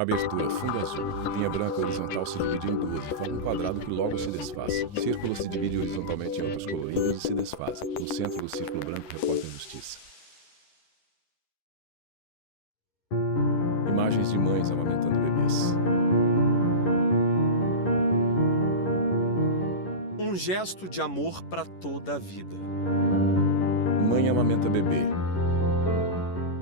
Abertura, fundo azul. Linha branca horizontal se divide em duas e forma um quadrado que logo se desfaz. Círculo se divide horizontalmente em outros coloridos e se desfazem. No centro do círculo branco reporta injustiça. Imagens de mães amamentando bebês. Um gesto de amor para toda a vida. Mãe amamenta bebê.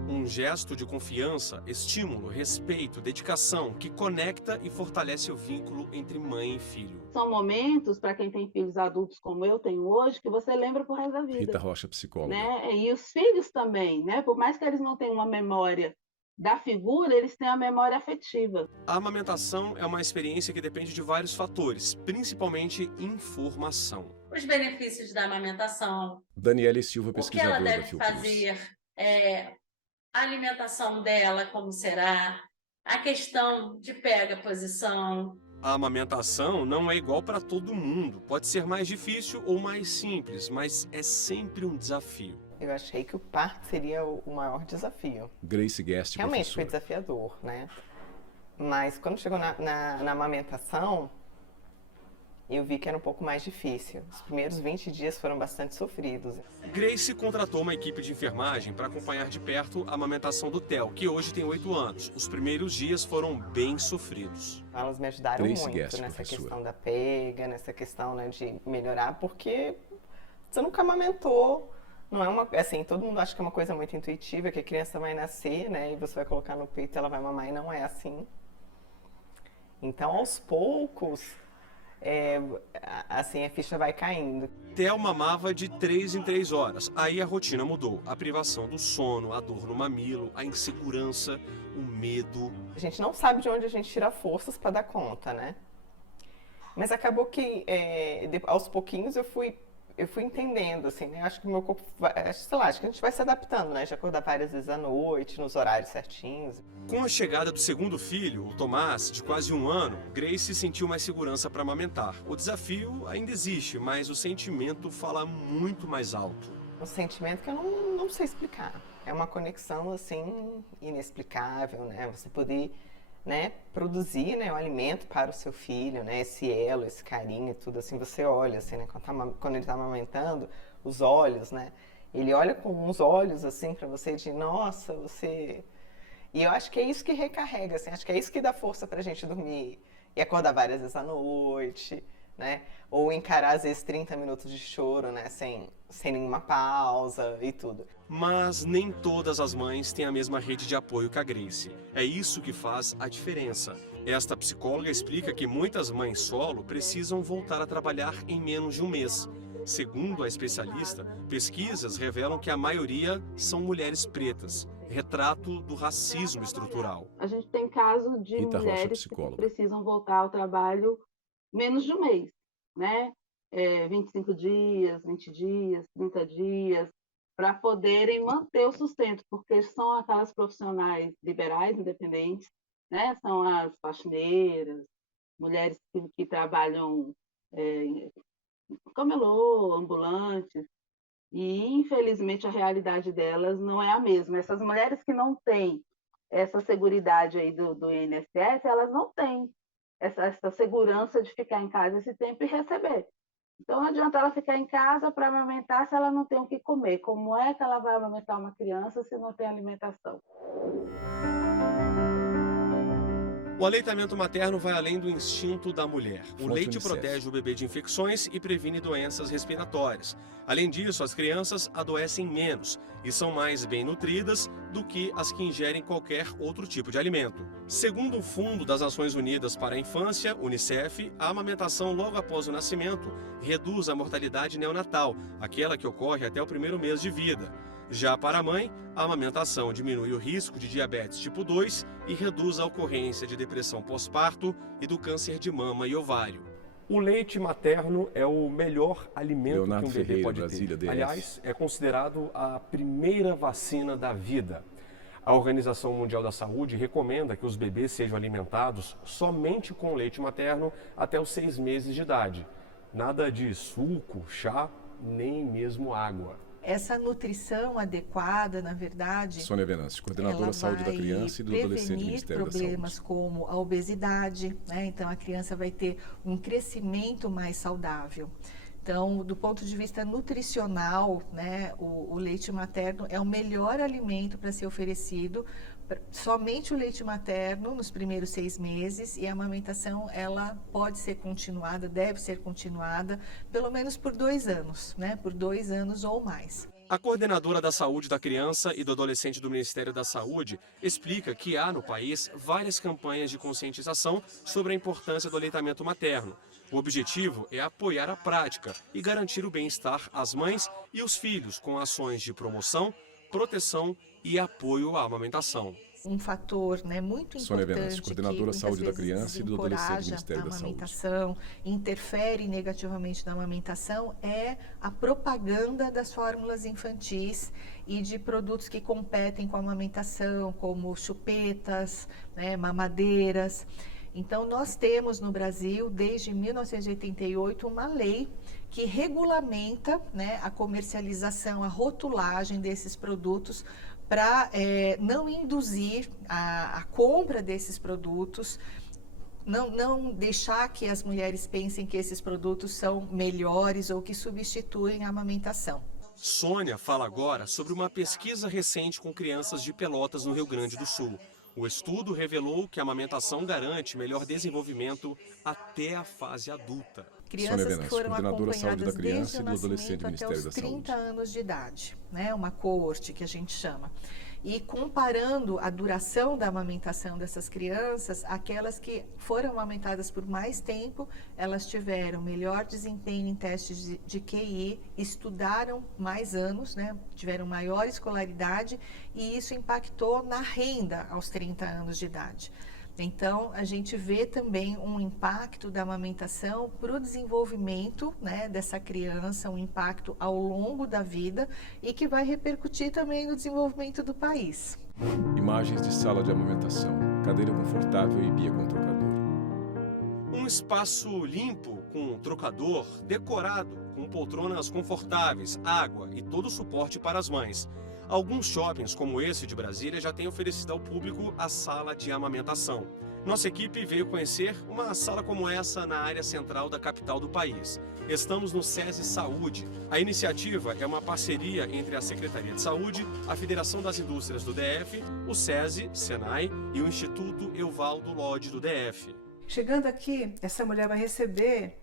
Um gesto de confiança, estímulo, respeito, dedicação, que conecta e fortalece o vínculo entre mãe e filho. São momentos, para quem tem filhos adultos como eu tenho hoje, que você lembra pro resto da Rita vida, Rocha, psicóloga. né? E os filhos também, né? Por mais que eles não tenham uma memória da figura, eles têm a memória afetiva. A amamentação é uma experiência que depende de vários fatores, principalmente informação. Os benefícios da amamentação, Daniele Silva, o que ela pesquisadora da deve Fiocruz. fazer, a alimentação dela, como será, a questão de pega-posição. A amamentação não é igual para todo mundo. Pode ser mais difícil ou mais simples, mas é sempre um desafio. Eu achei que o parto seria o maior desafio. Grace Guest, Realmente foi professora. desafiador, né? Mas quando chegou na amamentação, eu vi que era um pouco mais difícil. Os primeiros 20 dias foram bastante sofridos. Grace contratou uma equipe de enfermagem para acompanhar de perto a amamentação do Theo, que hoje tem 8 anos. Os primeiros dias foram bem sofridos. Elas me ajudaram Grace muito Guest, nessa professora. questão da pega, nessa questão, né, de melhorar, porque você nunca amamentou. Não é uma, assim, todo mundo acha que é uma coisa muito intuitiva, que a criança vai nascer, né, e você vai colocar no peito e ela vai mamar, e não é assim. Então, aos poucos, assim, a ficha vai caindo. Theo mamava de 3 em 3 horas. Aí a rotina mudou. A privação do sono, a dor no mamilo, a insegurança, o medo. A gente não sabe de onde a gente tira forças para dar conta, né? Mas acabou que, aos pouquinhos, eu fui entendendo, assim, né? Acho que o meu corpo, sei lá, acho que a gente vai se adaptando, né? De acordar várias vezes à noite, nos horários certinhos. Com a chegada do segundo filho, o Tomás, de quase 1 ano, Grace sentiu mais segurança para amamentar. O desafio ainda existe, mas o sentimento fala muito mais alto. Um sentimento que eu não sei explicar. É uma conexão, assim, inexplicável, né? Você poder, né, produzir, né, o alimento para o seu filho, né? Esse elo, esse carinho e tudo, assim, você olha, assim, né? Quando ele está amamentando, os olhos, né? Ele olha com uns olhos, assim, para você de, nossa, você... E eu acho que é isso que recarrega, assim, acho que é isso que dá força pra gente dormir e acordar várias vezes à noite, né? Ou encarar, às vezes, 30 minutos de choro, né? Sem nenhuma pausa e tudo. Mas nem todas as mães têm a mesma rede de apoio que a Grace. É isso que faz a diferença. Esta psicóloga explica que muitas mães solo precisam voltar a trabalhar em menos de um mês. Segundo a especialista, pesquisas revelam que a maioria são mulheres pretas, retrato do racismo estrutural. A gente tem casos de Rita Rocha, mulheres que psicóloga. precisam voltar ao trabalho menos de um mês, né? 25 dias, 20 dias, 30 dias, para poderem manter o sustento, porque são aquelas profissionais liberais, independentes, né? São as faxineiras, mulheres que trabalham camelô, ambulantes, e infelizmente a realidade delas não é a mesma. Essas mulheres que não têm essa seguridade aí do INSS, elas não têm essa segurança de ficar em casa esse tempo e receber. Então não adianta ela ficar em casa para amamentar se ela não tem o que comer. Como é que ela vai amamentar uma criança se não tem alimentação? O aleitamento materno vai além do instinto da mulher. O Fonte leite Unicef. protege o bebê de infecções e previne doenças respiratórias. Além disso, as crianças adoecem menos e são mais bem nutridas do que as que ingerem qualquer outro tipo de alimento. Segundo o Fundo das Nações Unidas para a Infância, Unicef, a amamentação logo após o nascimento reduz a mortalidade neonatal, aquela que ocorre até o primeiro mês de vida. Já para a mãe, a amamentação diminui o risco de diabetes tipo 2 e reduz a ocorrência de depressão pós-parto e do câncer de mama e ovário. O leite materno é o melhor alimento Leonardo que um bebê Ferreira, pode Brasília, ter. DS. Aliás, é considerado a primeira vacina da vida. A Organização Mundial da Saúde recomenda que os bebês sejam alimentados somente com leite materno até os 6 meses de idade. Nada de suco, chá, nem mesmo água. essa nutrição adequada, na verdade, Sônia Venâncio, coordenadora ela da Saúde da vai Criança e do Adolescente do prevenir Ministério da problemas Saúde. como a obesidade, né? Então a criança vai ter um crescimento mais saudável. Então, do ponto de vista nutricional, né, o leite materno é o melhor alimento para ser oferecido. Somente o leite materno nos primeiros 6 meses, e a amamentação ela pode ser continuada, deve ser continuada pelo menos por 2 anos, né, por 2 anos ou mais. A coordenadora da Saúde da Criança e do Adolescente do Ministério da Saúde explica que há no país várias campanhas de conscientização sobre a importância do aleitamento materno. O objetivo é apoiar a prática e garantir o bem-estar às mães e os filhos com ações de promoção, proteção e apoio à amamentação. Um fator, né, muito Sônia importante Venâncio, coordenadora que da Saúde da muitas vezes Criança e do Adolescente do desencoraja Ministério a da Saúde. amamentação, interfere negativamente na amamentação, é a propaganda das fórmulas infantis e de produtos que competem com a amamentação, como chupetas, né, mamadeiras. Então, nós temos no Brasil, desde 1988, uma lei que regulamenta, né, a comercialização, a rotulagem desses produtos para não induzir a compra desses produtos, não deixar que as mulheres pensem que esses produtos são melhores ou que substituem a amamentação. Sônia fala agora sobre uma pesquisa recente com crianças de Pelotas, no Rio Grande do Sul. O estudo revelou que a amamentação garante melhor desenvolvimento até a fase adulta. Crianças Venâncio, que foram coordenadora da Saúde da acompanhadas Criança desde e o do Adolescente nascimento do até Ministério os da 30 Saúde. anos de idade, né? Uma coorte que a gente chama. E comparando a duração da amamentação dessas crianças, aquelas que foram amamentadas por mais tempo, elas tiveram melhor desempenho em testes de QI, estudaram mais anos, né? Tiveram maior escolaridade, e isso impactou na renda aos 30 anos de idade. Então, a gente vê também um impacto da amamentação para o desenvolvimento, né, dessa criança, um impacto ao longo da vida e que vai repercutir também no desenvolvimento do país. Imagens de sala de amamentação, cadeira confortável e bia com trocador. Um espaço limpo, com trocador, decorado, com poltronas confortáveis, água e todo o suporte para as mães. Alguns shoppings, como esse de Brasília, já têm oferecido ao público a sala de amamentação. Nossa equipe veio conhecer uma sala como essa na área central da capital do país. Estamos no SESI Saúde. A iniciativa é uma parceria entre a Secretaria de Saúde, a Federação das Indústrias do DF, o SESI, Senai e o Instituto Evaldo Lodge do DF. Chegando aqui, essa mulher vai receber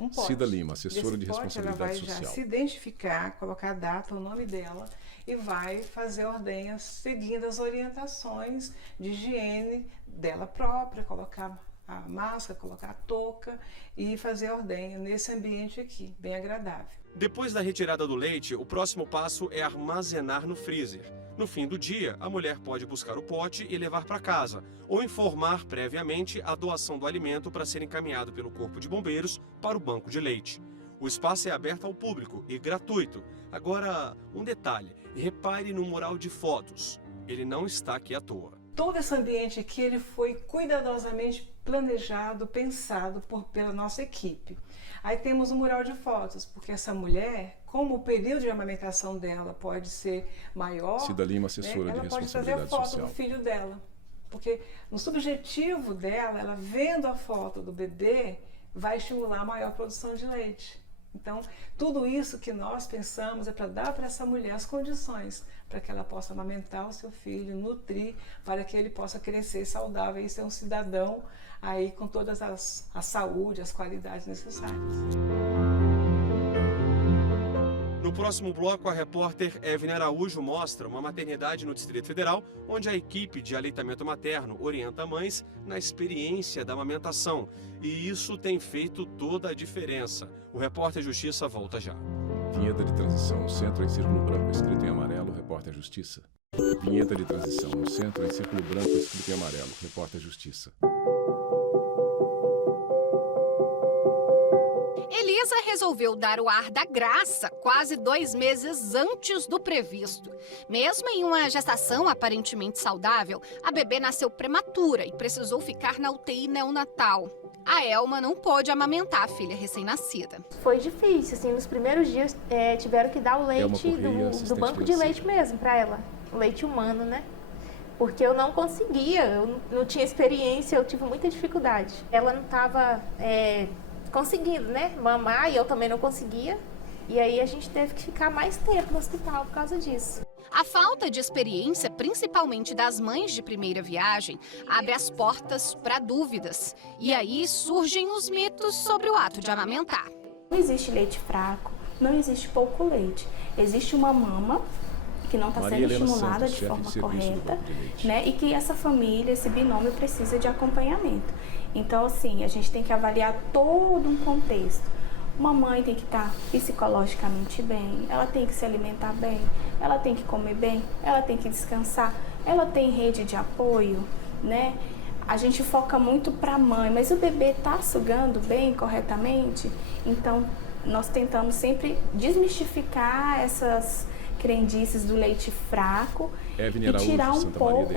um pote. Cida Lima, assessora de Desse pote, ela responsabilidade vai já social. se identificar, colocar a data, o nome dela e vai fazer a ordenha seguindo as orientações de higiene dela própria, colocar a máscara, colocar a touca e fazer a ordenha nesse ambiente aqui, bem agradável. Depois da retirada do leite, o próximo passo é armazenar no freezer. No fim do dia, a mulher pode buscar o pote e levar para casa, ou informar previamente a doação do alimento para ser encaminhado pelo Corpo de Bombeiros para o banco de leite. O espaço é aberto ao público e gratuito. Agora, um detalhe, repare no mural de fotos. Ele não está aqui à toa. Todo esse ambiente aqui ele foi cuidadosamente planejado, pensado pela nossa equipe. Aí temos um mural de fotos, porque essa mulher, como o período de amamentação dela pode ser maior, Cida Lima, assessora de ela pode trazer a responsabilidade foto social. do filho dela. Porque no subjetivo dela, ela vendo a foto do bebê, vai estimular a maior produção de leite. Então, tudo isso que nós pensamos é para dar para essa mulher as condições para que ela possa amamentar o seu filho, nutrir, para que ele possa crescer saudável e ser um cidadão aí com todas a saúde, as qualidades necessárias. No próximo bloco, a repórter Evne Araújo mostra uma maternidade no Distrito Federal, onde a equipe de aleitamento materno orienta mães na experiência da amamentação. E isso tem feito toda a diferença. O repórter Justiça volta já. Vinheta de transição, no centro em círculo branco, escrito em amarelo, repórter Justiça. Vinheta de transição, no centro em círculo branco, escrito em amarelo, repórter Justiça. Elisa resolveu dar o ar da graça quase 2 meses antes do previsto. Mesmo em uma gestação aparentemente saudável, a bebê nasceu prematura e precisou ficar na UTI neonatal. A Elma não pôde amamentar a filha recém-nascida. Foi difícil, assim, nos primeiros dias tiveram que dar o leite do banco de leite mesmo para ela, o leite humano, né? Porque eu não conseguia, eu não tinha experiência, eu tive muita dificuldade. Ela não estava conseguindo, né, mamar, e eu também não conseguia. E aí a gente teve que ficar mais tempo no hospital por causa disso. A falta de experiência, principalmente das mães de primeira viagem, abre as portas para dúvidas. E aí surgem os mitos sobre o ato de amamentar. Não existe leite fraco, não existe pouco leite. Existe uma mama que não está sendo estimulada de forma correta, né? E que essa família, esse binômio precisa de acompanhamento. Então, assim, a gente tem que avaliar todo um contexto. Uma mãe tem que estar psicologicamente bem, ela tem que se alimentar bem, ela tem que comer bem, ela tem que descansar, ela tem rede de apoio, né? A gente foca muito para a mãe, mas o bebê está sugando bem, corretamente? Então, nós tentamos sempre desmistificar essas crendices do leite fraco e tirar um pouco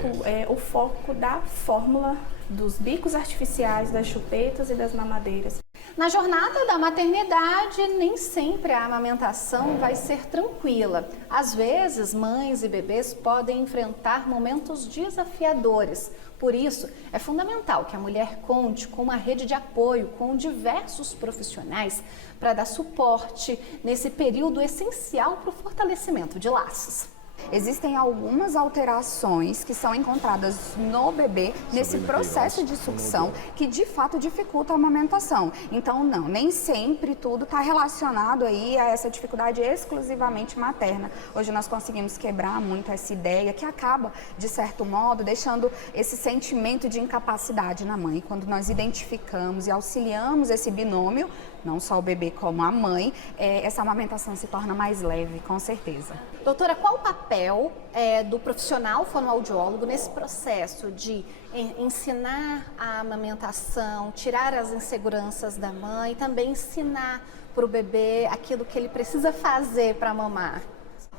o foco da fórmula dos bicos artificiais, das chupetas e das mamadeiras. Na jornada da maternidade, nem sempre a amamentação vai ser tranquila. Às vezes, mães e bebês podem enfrentar momentos desafiadores. Por isso, é fundamental que a mulher conte com uma rede de apoio, com diversos profissionais para dar suporte nesse período essencial para o fortalecimento de laços. Existem algumas alterações que são encontradas no bebê nesse processo de sucção que de fato dificulta a amamentação. Então não, nem sempre tudo está relacionado aí a essa dificuldade exclusivamente materna. Hoje nós conseguimos quebrar muito essa ideia que acaba, de certo modo, deixando esse sentimento de incapacidade na mãe. Quando nós identificamos e auxiliamos esse binômio, não só o bebê como a mãe, essa amamentação se torna mais leve, com certeza. Doutora, qual o papel do profissional fonoaudiólogo nesse processo de ensinar a amamentação, tirar as inseguranças da mãe e também ensinar para o bebê aquilo que ele precisa fazer para mamar?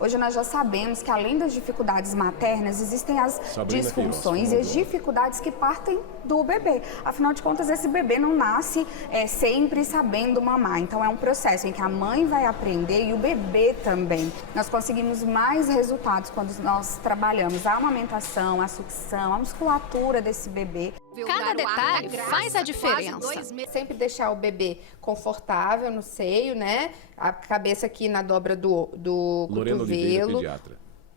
Hoje nós já sabemos que além das dificuldades maternas, existem as disfunções e as dificuldades que partem do bebê. Afinal de contas, esse bebê não nasce sempre sabendo mamar. Então é um processo em que a mãe vai aprender e o bebê também. Nós conseguimos mais resultados quando nós trabalhamos a amamentação, a sucção, a musculatura desse bebê. Cada detalhe faz a diferença. Sempre deixar o bebê confortável no seio, né? A cabeça aqui na dobra do cotovelo.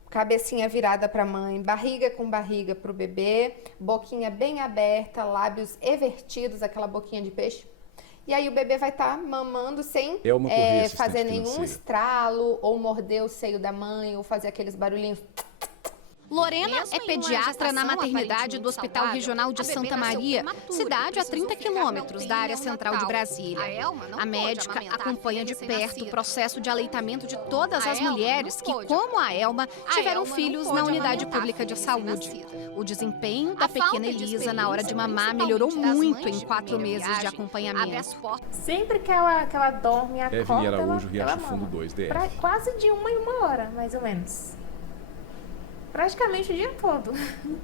Cabecinha virada para a mãe, barriga com barriga para o bebê, boquinha bem aberta, lábios evertidos, aquela boquinha de peixe. E aí o bebê vai estar mamando sem fazer nenhum estralo ou morder o seio da mãe ou fazer aqueles barulhinhos. Lorena é pediatra na maternidade do Hospital Regional de Santa Maria, cidade a 30 quilômetros da área central de Brasília. A médica acompanha de perto o processo de aleitamento de todas as mulheres que, como a Elma, tiveram filhos na unidade pública de saúde. O desempenho da pequena Elisa na hora de mamar melhorou muito em 4 meses de acompanhamento. Sempre que ela dorme, acorda, ela mama. Quase de 1 em 1 hora, mais ou menos. Praticamente o dia todo.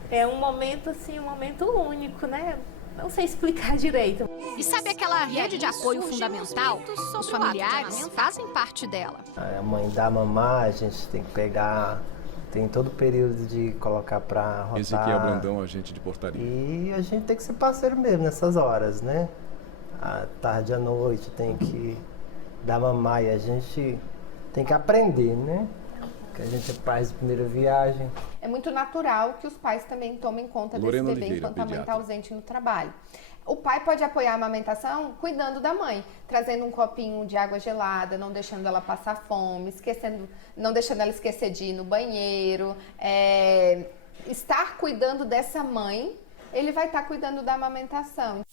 É um momento, assim, um momento único, né? Não sei explicar direito. E sabe aquela rede de apoio fundamental? Os familiares fazem parte dela. A mãe dá mamar, a gente tem que pegar, tem todo o período de colocar pra rotar. Ezequiel Brandão, agente de portaria. E a gente tem que ser parceiro mesmo nessas horas, né? À tarde, à noite, tem que dar mamar e a gente tem que aprender, né? Que a gente é pais de primeira viagem. É muito natural que os pais também tomem conta desse bebê enquanto a mãe está ausente no trabalho. O pai pode apoiar a amamentação cuidando da mãe, trazendo um copinho de água gelada, não deixando ela passar fome, não deixando ela esquecer de ir no banheiro. Estar cuidando dessa mãe, ele vai estar cuidando da amamentação.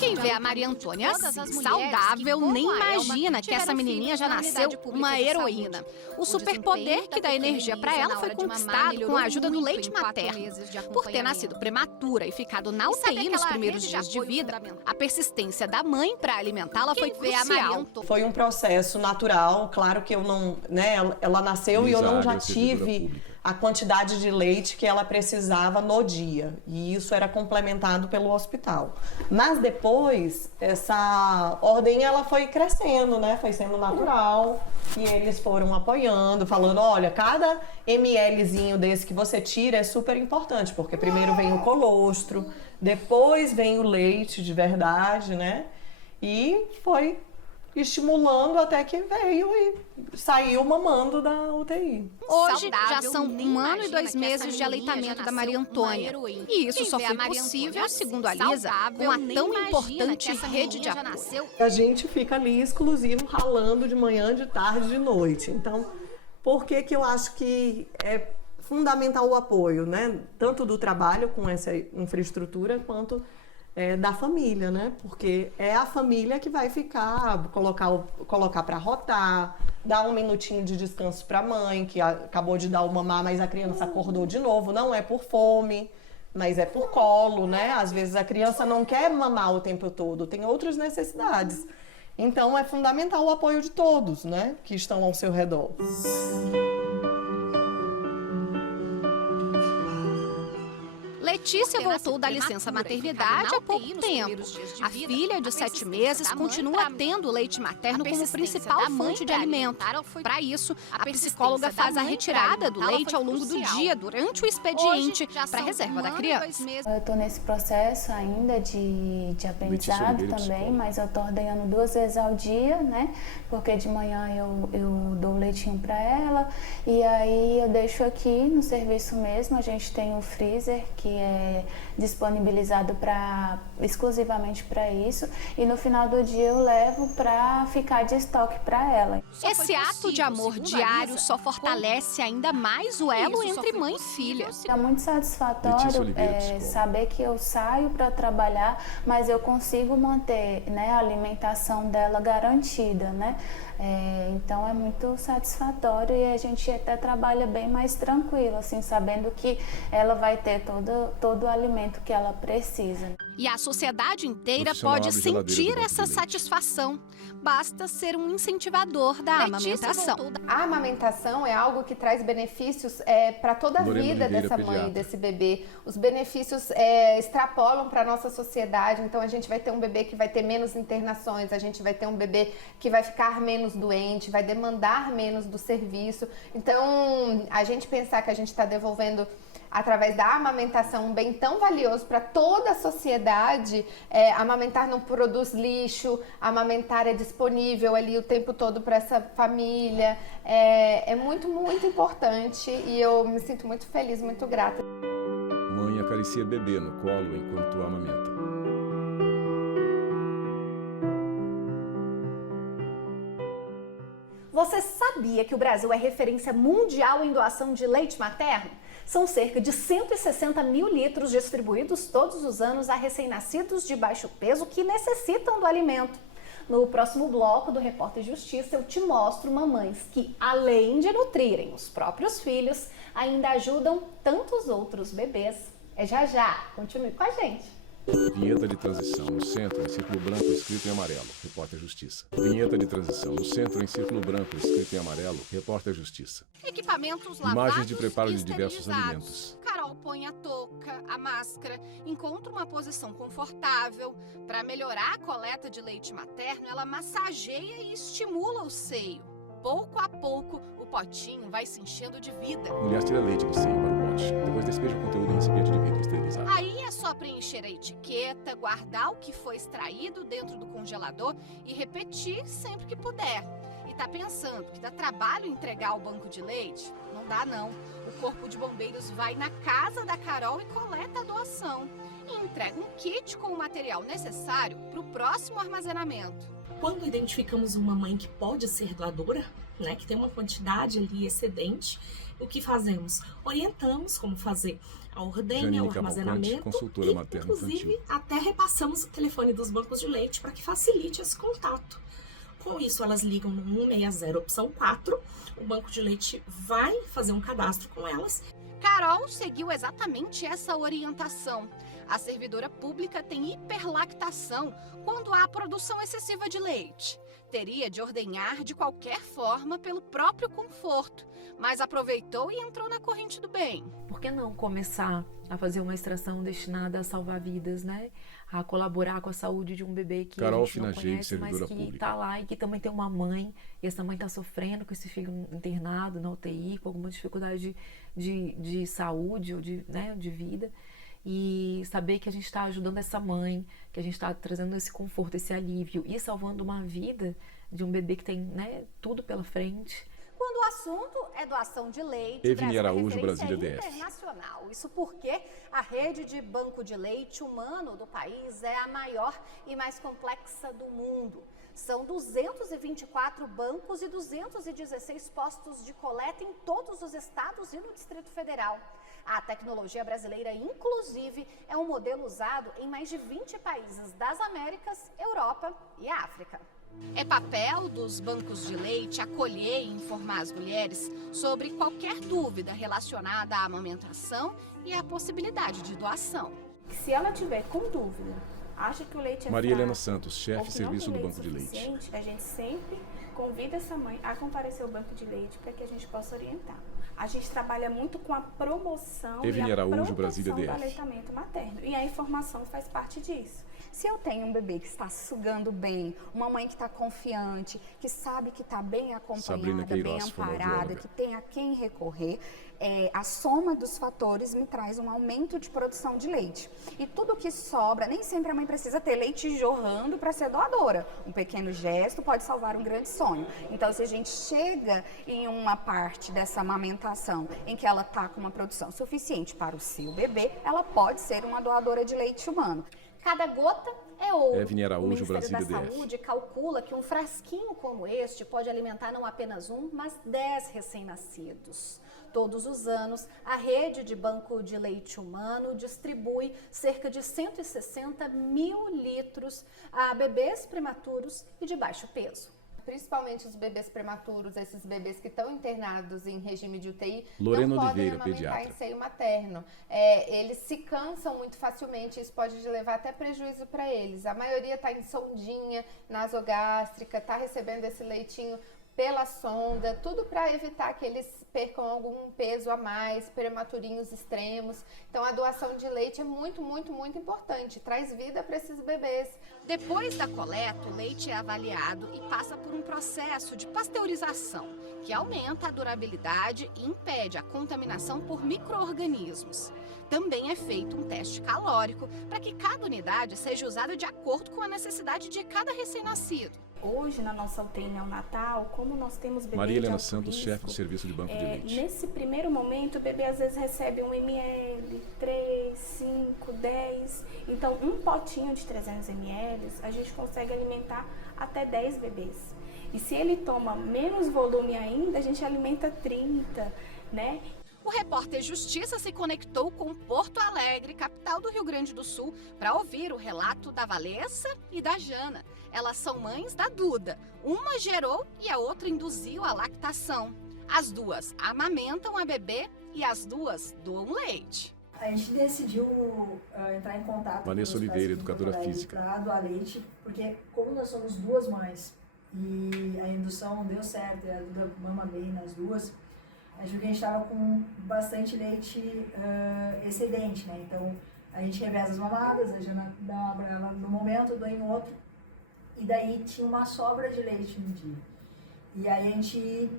Quem vê a Maria Antônia assim, saudável, nem imagina que essa menininha já nasceu uma heroína. O superpoder que dá energia para ela foi conquistado com a ajuda do leite materno. Por ter nascido prematura e ficado na UTI nos primeiros dias de vida, a persistência da mãe para alimentá-la foi crucial. Foi um processo natural, claro que eu não, né, ela nasceu e eu não já tive a quantidade de leite que ela precisava no dia, e isso era complementado pelo hospital. Mas depois, essa ordem ela foi crescendo, né, foi sendo natural, e eles foram apoiando, falando, olha, cada mlzinho desse que você tira é super importante, porque primeiro vem o colostro, depois vem o leite de verdade, né, e foi estimulando até que veio e saiu mamando da UTI. Hoje já são 1 ano e 2 meses de aleitamento da Maria Antônia. E isso só foi possível, segundo a Lisa, com a tão importante rede de apoio. A gente fica ali exclusivo, ralando de manhã, de tarde, de noite. Então, por que que eu acho que é fundamental o apoio, né? Tanto do trabalho com essa infraestrutura, quanto da família, né? Porque é a família que vai ficar, colocar para rotar, dar um minutinho de descanso para a mãe, que acabou de dar o mamar, mas a criança acordou de novo. Não é por fome, mas é por colo, né? Às vezes a criança não quer mamar o tempo todo, tem outras necessidades. Então é fundamental o apoio de todos, né? Que estão ao seu redor. Letícia voltou da licença maternidade há pouco tempo. A filha de 7 meses continua tendo leite materno como principal fonte de alimento. Para isso, a psicóloga faz a retirada do leite ao longo do dia, durante o expediente, para a reserva da criança. Eu estou nesse processo ainda de aprendizado também, mas eu estou ordenhando 2 vezes ao dia, né? Porque de manhã eu dou leitinho para ela e aí eu deixo aqui no serviço mesmo. A gente tem um freezer que é disponibilizado exclusivamente para isso, e no final do dia eu levo para ficar de estoque para ela. Esse ato de amor diário só fortalece ainda mais o elo entre mãe e filha. É muito satisfatório saber que eu saio para trabalhar, mas eu consigo manter, né, a alimentação dela garantida, né? Então é muito satisfatório e a gente até trabalha bem mais tranquilo, assim, sabendo que ela vai ter todo o alimento que ela precisa. E a sociedade inteira pode sentir essa satisfação. Basta ser um incentivador da amamentação. A amamentação é algo que traz benefícios para toda a vida dessa mãe, desse bebê. Os benefícios extrapolam para a nossa sociedade. Então a gente vai ter um bebê que vai ter menos internações, a gente vai ter um bebê que vai ficar menos doente, vai demandar menos do serviço. Então a gente pensar que a gente está devolvendo através da amamentação um bem tão valioso para toda a sociedade. Amamentar não produz lixo, amamentar é disponível ali o tempo todo para essa família. É muito, muito importante e eu me sinto muito feliz, muito grata. Mãe acaricia bebê no colo enquanto amamenta. Você sabia que o Brasil é referência mundial em doação de leite materno? São cerca de 160 mil litros distribuídos todos os anos a recém-nascidos de baixo peso que necessitam do alimento. No próximo bloco do Repórter Justiça, eu te mostro mamães que, além de nutrirem os próprios filhos, ainda ajudam tantos outros bebês. É já já. Continue com a gente. Vinheta de transição no centro, em círculo branco, escrito em amarelo. Repórter Justiça. Vinheta de transição no centro, em círculo branco, escrito em amarelo. Repórter Justiça. Equipamentos lavados. Imagens de preparo de diversos alimentos. Carol põe a touca, a máscara, encontra uma posição confortável. Para melhorar a coleta de leite materno, ela massageia e estimula o seio. Pouco a pouco, o potinho vai se enchendo de vida. Mulher tira leite do seio para o pote. Depois despeja o conteúdo em recipiente de vidro esterilizado. Aí é só preencher a etiqueta, guardar o que foi extraído dentro do congelador e repetir sempre que puder. E tá pensando que dá trabalho entregar o banco de leite? Não dá não. O Corpo de Bombeiros vai na casa da Carol e coleta a doação. E entrega um kit com o material necessário para o próximo armazenamento. Quando identificamos uma mãe que pode ser doadora, né, que tem uma quantidade ali excedente, o que fazemos? Orientamos como fazer a ordenha, o armazenamento e, inclusive, até repassamos o telefone dos bancos de leite para que facilite esse contato. Com isso, elas ligam no 160, opção 4, o banco de leite vai fazer um cadastro com elas. Carol seguiu exatamente essa orientação. A servidora pública tem hiperlactação quando há produção excessiva de leite. Teria de ordenhar de qualquer forma pelo próprio conforto, mas aproveitou e entrou na corrente do bem. Por que não começar a fazer uma extração destinada a salvar vidas, né? A colaborar com a saúde de um bebê que Carol a gente não conhece, mas que está lá e que também tem uma mãe, e essa mãe está sofrendo com esse filho internado na UTI, com alguma dificuldade de saúde ou de vida. E saber que a gente está ajudando essa mãe, que a gente está trazendo esse conforto, esse alívio e salvando uma vida de um bebê que tem, né, tudo pela frente. Quando o assunto é doação de leite, Evni Araújo, Brasília DF. Internacional. Isso porque a rede de banco de leite humano do país é a maior e mais complexa do mundo. São 224 bancos e 216 postos de coleta em todos os estados e no Distrito Federal. A tecnologia brasileira, inclusive, é um modelo usado em mais de 20 países das Américas, Europa e África. É papel dos bancos de leite acolher e informar as mulheres sobre qualquer dúvida relacionada à amamentação e à possibilidade de doação. Se ela tiver com dúvida, acha que o leite é Maria Helena fraco, Santos, chefe de serviço do banco de leite. A gente sempre convida essa mãe a comparecer ao banco de leite para que a gente possa orientar. A gente trabalha muito com a promoção e a proteção do aleitamento materno. E a informação faz parte disso. Se eu tenho um bebê que está sugando bem, uma mãe que está confiante, que sabe que está bem acompanhada, bem amparada, que tem a quem recorrer, a soma dos fatores me traz um aumento de produção de leite. E tudo que sobra, nem sempre a mãe precisa ter leite jorrando para ser doadora. Um pequeno gesto pode salvar um grande sonho. Então, se a gente chega em uma parte dessa amamentação em que ela está com uma produção suficiente para o seu bebê, ela pode ser uma doadora de leite humano. Cada gota é ouro. Evni Araújo, o Ministério Brasília da Saúde calcula que um frasquinho como este pode alimentar não apenas um, mas 10 recém-nascidos. Todos os anos, a rede de banco de leite humano distribui cerca de 160 mil litros a bebês prematuros e de baixo peso. Principalmente os bebês prematuros, esses bebês que estão internados em regime de UTI, Lorena não Oliveira, podem amamentar pediatra. em seio materno. Eles se cansam muito facilmente, isso pode levar até prejuízo para eles. A maioria está em sondinha nasogástrica, está recebendo esse leitinho pela sonda, tudo para evitar que eles percam algum peso a mais, prematurinhos extremos. Então a doação de leite é muito, muito, muito importante, traz vida para esses bebês. Depois da coleta, o leite é avaliado e passa por um processo de pasteurização, que aumenta a durabilidade e impede a contaminação por micro-organismos. Também é feito um teste calórico para que cada unidade seja usada de acordo com a necessidade de cada recém-nascido. Hoje, na nossa UTI neonatal, como nós temos bebê Maria Helena de alto Santos, risco, chefe do serviço de banco de leite. Nesse primeiro momento, o bebê às vezes recebe 1 ml, 3, 5, 10. Então, um potinho de 300 ml, a gente consegue alimentar até 10 bebês. E se ele toma menos volume ainda, a gente alimenta 30, né? O repórter Justiça se conectou com Porto Alegre, capital do Rio Grande do Sul, para ouvir o relato da Valessa e da Jana. Elas são mães da Duda. Uma gerou e a outra induziu a lactação. As duas amamentam a bebê e as duas doam leite. A gente decidiu entrar em contato Vanessa Oliveira, educadora física, para doar leite, porque como nós somos duas mães e a indução não deu certo, a Duda mama bem nas duas, a gente estava com bastante leite excedente, né? Então a gente reveza as mamadas, a Jana dá uma para ela no momento, eu dou em outro, e daí tinha uma sobra de leite no dia. E aí a gente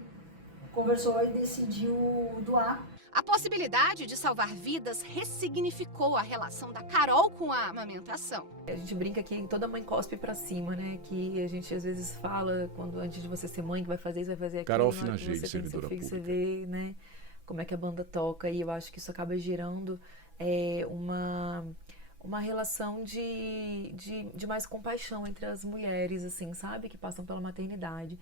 conversou e decidiu doar. A possibilidade de salvar vidas ressignificou a relação da Carol com a amamentação. A gente brinca que toda mãe cospe pra cima, né? Que a gente às vezes fala, quando antes de você ser mãe, que vai fazer isso, vai fazer aquilo. Carol Finagei, servidora pública. Você vê, né, como é que a banda toca, e eu acho que isso acaba gerando uma relação de mais compaixão entre as mulheres, assim, sabe? Que passam pela maternidade.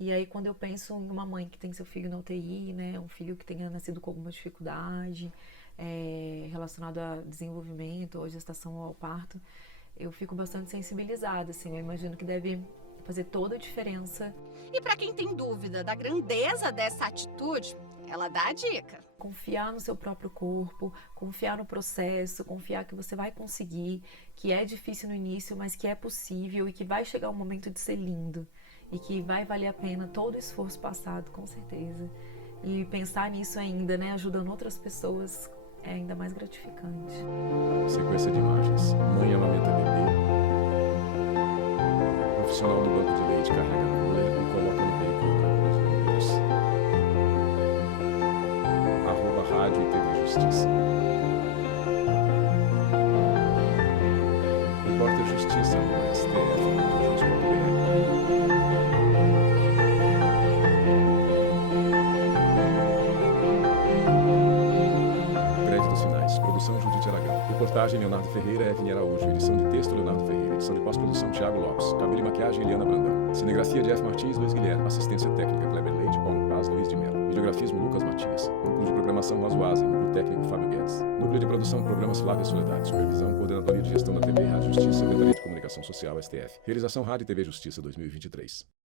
E aí, quando eu penso em uma mãe que tem seu filho na UTI, né? Um filho que tenha nascido com alguma dificuldade relacionado a desenvolvimento, ou gestação ou ao parto, eu fico bastante sensibilizada, assim. Eu imagino que deve fazer toda a diferença. E para quem tem dúvida da grandeza dessa atitude, ela dá a dica. Confiar no seu próprio corpo, confiar no processo, confiar que você vai conseguir, que é difícil no início, mas que é possível e que vai chegar um momento de ser lindo e que vai valer a pena todo o esforço passado, com certeza. E pensar nisso ainda, né, ajudando outras pessoas, é ainda mais gratificante. Sequência de imagens. Mãe amamenta bebê. Profissional do banco de leite carrega a cooler e coloca no veículo para os números. Rádio e TV Justiça. Repórter Justiça no STF.jus.br. Créditos finais. Produção Judite Aragão. Reportagem Leonardo Ferreira, Evne Araújo. Edição de texto Leonardo Ferreira. Edição de pós-produção Thiago Lopes. Cabelo e maquiagem Eliana Brandão. Cinegrafia Jeff Martins, Luiz Guilherme. Assistência técnica Kleber Leite, Paulo Paz, Luiz de Mello. Videografismo Lucas Matias. Núcleo de programação Rosuasa. Núcleo técnico Fábio Guedes. Núcleo de produção Programas Flávia Soledade. Supervisão Coordenadoria de Gestão da TV e Rádio Justiça. Secretaria de Comunicação Social STF. Realização Rádio e TV Justiça 2023.